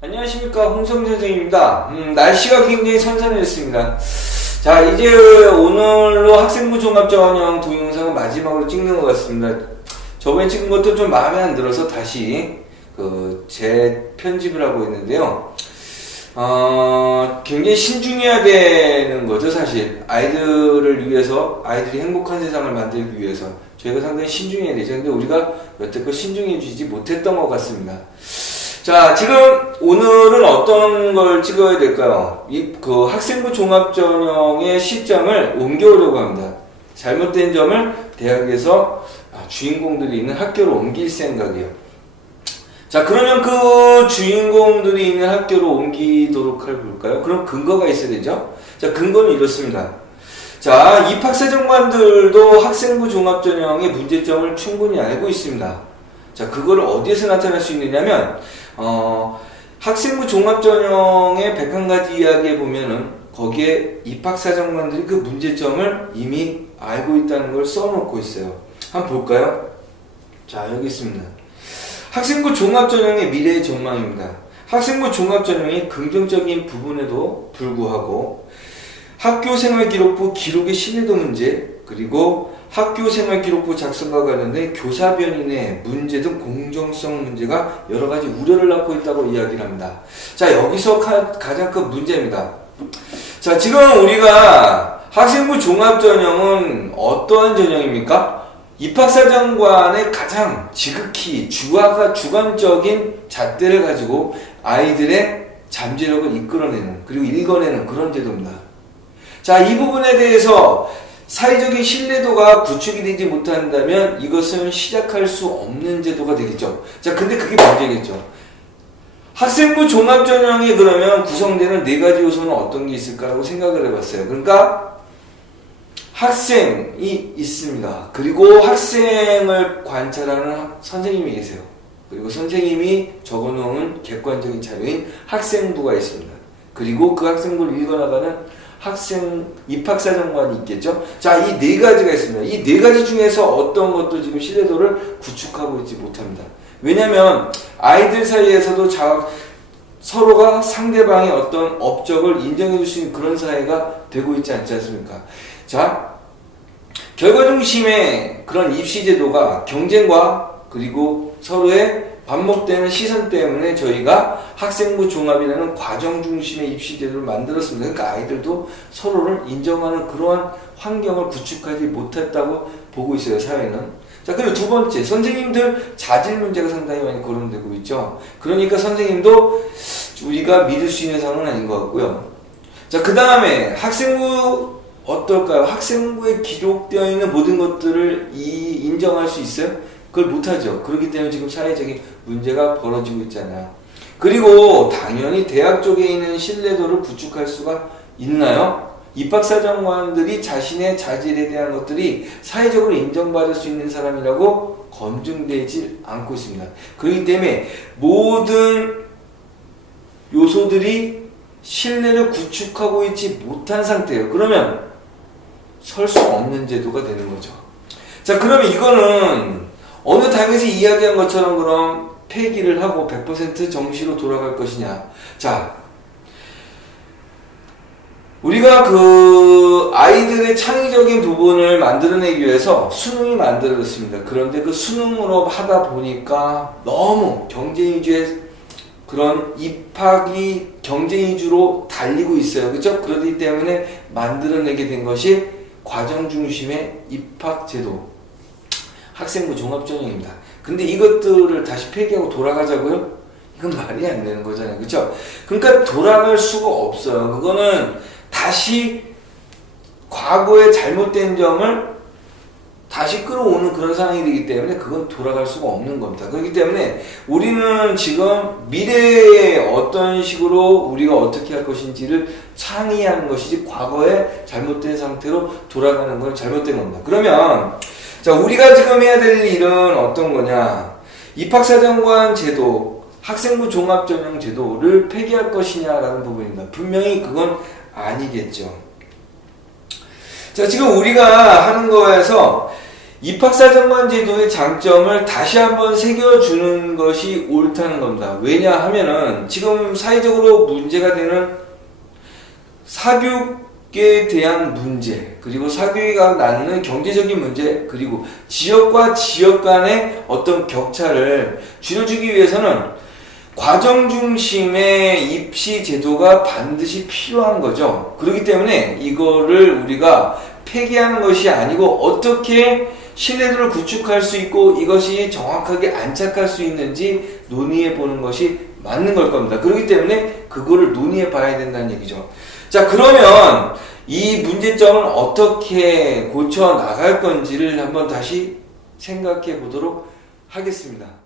안녕하십니까, 홍성 선생님입니다. 날씨가 굉장히 선선해졌습니다. 자, 이제 오늘로 학생부 종합전형 동영상을 마지막으로 찍는 것 같습니다. 저번에 찍은 것도 좀 마음에 안 들어서 다시 재편집을 하고 있는데요. 굉장히 신중해야 되는 거죠, 사실. 아이들을 위해서, 아이들이 행복한 세상을 만들기 위해서 저희가 상당히 신중해야 되죠. 근데 우리가 여태껏 신중해지지 못했던 것 같습니다. 자, 지금 오늘은 어떤 걸 찍어야 될까요? 학생부 종합전형의 시점을 옮겨오려고 합니다. 잘못된 점을 대학에서 주인공들이 있는 학교로 옮길 생각이에요. 자, 그러면 그 주인공들이 있는 학교로 옮기도록 해볼까요? 그럼 근거가 있어야 되죠? 자, 근거는 이렇습니다. 자, 입학사정관들도 학생부 종합전형의 문제점을 충분히 알고 있습니다. 자, 그거를 어디에서 나타날 수 있느냐면, 학생부 종합전형의 101가지 이야기에 보면은, 거기에 입학사정관들이 그 문제점을 이미 알고 있다는 걸 써놓고 있어요. 한번 볼까요? 자, 여기 있습니다. 학생부 종합전형의 미래의 전망입니다. 학생부 종합전형이 긍정적인 부분에도 불구하고 학교생활기록부 기록의 신뢰도 문제, 그리고 학교생활기록부 작성과 관련된 교사 변인의 문제 등 공정성 문제가 여러가지 우려를 낳고 있다고 이야기를 합니다. 자, 여기서 가장 큰 문제입니다. 자, 지금 우리가 학생부 종합전형은 어떠한 전형입니까? 입학사정관의 가장 지극히 주관적인 잣대를 가지고 아이들의 잠재력을 이끌어내는, 그리고 읽어내는 그런 제도입니다. 자, 이 부분에 대해서 사회적인 신뢰도가 구축이 되지 못한다면 이것은 시작할 수 없는 제도가 되겠죠. 자, 근데 그게 문제겠죠. 학생부 종합전형이 그러면 구성되는 4가지 요소는 어떤 게 있을까라고 생각을 해봤어요. 그러니까 학생이 있습니다. 그리고 학생을 관찰하는 선생님이 계세요. 그리고 선생님이 적어놓은 객관적인 자료인 학생부가 있습니다. 그리고 그 학생부를 읽어나가는 입학사정관이 있겠죠. 자, 이 4가지가 있습니다. 이 4가지 중에서 어떤 것도 지금 신뢰도를 구축하고 있지 못합니다. 왜냐면 아이들 사이에서도 서로가 상대방의 어떤 업적을 인정해 줄 수 있는 그런 사회가 되고 있지 않지 않습니까? 자, 결과 중심의 그런 입시 제도가 경쟁과 그리고 서로의 반복되는 시선 때문에 저희가 학생부 종합이라는 과정 중심의 입시 제도를 만들었습니다. 그러니까 아이들도 서로를 인정하는 그러한 환경을 구축하지 못했다고 보고 있어요, 사회는. 자, 그리고 두 번째, 선생님들 자질 문제가 상당히 많이 거론되고 있죠. 그러니까 선생님도 우리가 믿을 수 있는 상황은 아닌 것 같고요. 자, 그 다음에 학생부 어떨까요? 학생부에 기록되어 있는 모든 것들을 인정할 수 있어요? 그걸 못하죠. 그렇기 때문에 지금 사회적인 문제가 벌어지고 있잖아요. 그리고 당연히 대학 쪽에 있는 신뢰도를 구축할 수가 있나요? 입학사정관들이 자신의 자질에 대한 것들이 사회적으로 인정받을 수 있는 사람이라고 검증되지 않고 있습니다. 그렇기 때문에 모든 요소들이 신뢰를 구축하고 있지 못한 상태예요. 그러면 설 수 없는 제도가 되는 거죠. 자, 그러면 이거는 어느 당에서 이야기한 것처럼 그럼 폐기를 하고 100% 정시로 돌아갈 것이냐. 자, 우리가 그 아이들의 창의적인 부분을 만들어내기 위해서 수능이 만들어졌습니다. 그런데 그 수능으로 하다 보니까 너무 경쟁 위주의 그런 입학이 경쟁 위주로 달리고 있어요. 그렇죠? 그렇기 때문에 만들어내게 된 것이 과정 중심의 입학 제도, 학생부 종합전형입니다. 근데 이것들을 다시 폐기하고 돌아가자고요? 이건 말이 안 되는 거잖아요. 그렇죠? 그러니까 돌아갈 수가 없어요. 그거는 다시 과거의 잘못된 점을 다시 끌어오는 그런 상황이 되기 때문에 그건 돌아갈 수가 없는 겁니다. 그렇기 때문에 우리는 지금 미래에 어떤 식으로 우리가 어떻게 할 것인지를 상의하는 것이지 과거의 잘못된 상태로 돌아가는 건 잘못된 겁니다. 그러면 자, 우리가 지금 해야 될 일은 어떤 거냐? 입학사정관 제도, 학생부 종합전형 제도를 폐기할 것이냐라는 부분입니다. 분명히 그건 아니겠죠. 자, 지금 우리가 하는 거에서 입학사정관 제도의 장점을 다시 한번 새겨주는 것이 옳다는 겁니다. 왜냐하면은 지금 사회적으로 문제가 되는 사교육에 대한 문제, 그리고 사교육가 낳는 경제적인 문제, 그리고 지역과 지역 간의 어떤 격차를 줄여주기 위해서는 과정 중심의 입시 제도가 반드시 필요한 거죠. 그렇기 때문에 이거를 우리가 폐기하는 것이 아니고 어떻게 신뢰도를 구축할 수 있고 이것이 정확하게 안착할 수 있는지 논의해 보는 것이 맞는 걸 겁니다. 그렇기 때문에 그거를 논의해 봐야 된다는 얘기죠. 자, 그러면 이 문제점을 어떻게 고쳐 나갈 건지를 한번 다시 생각해 보도록 하겠습니다.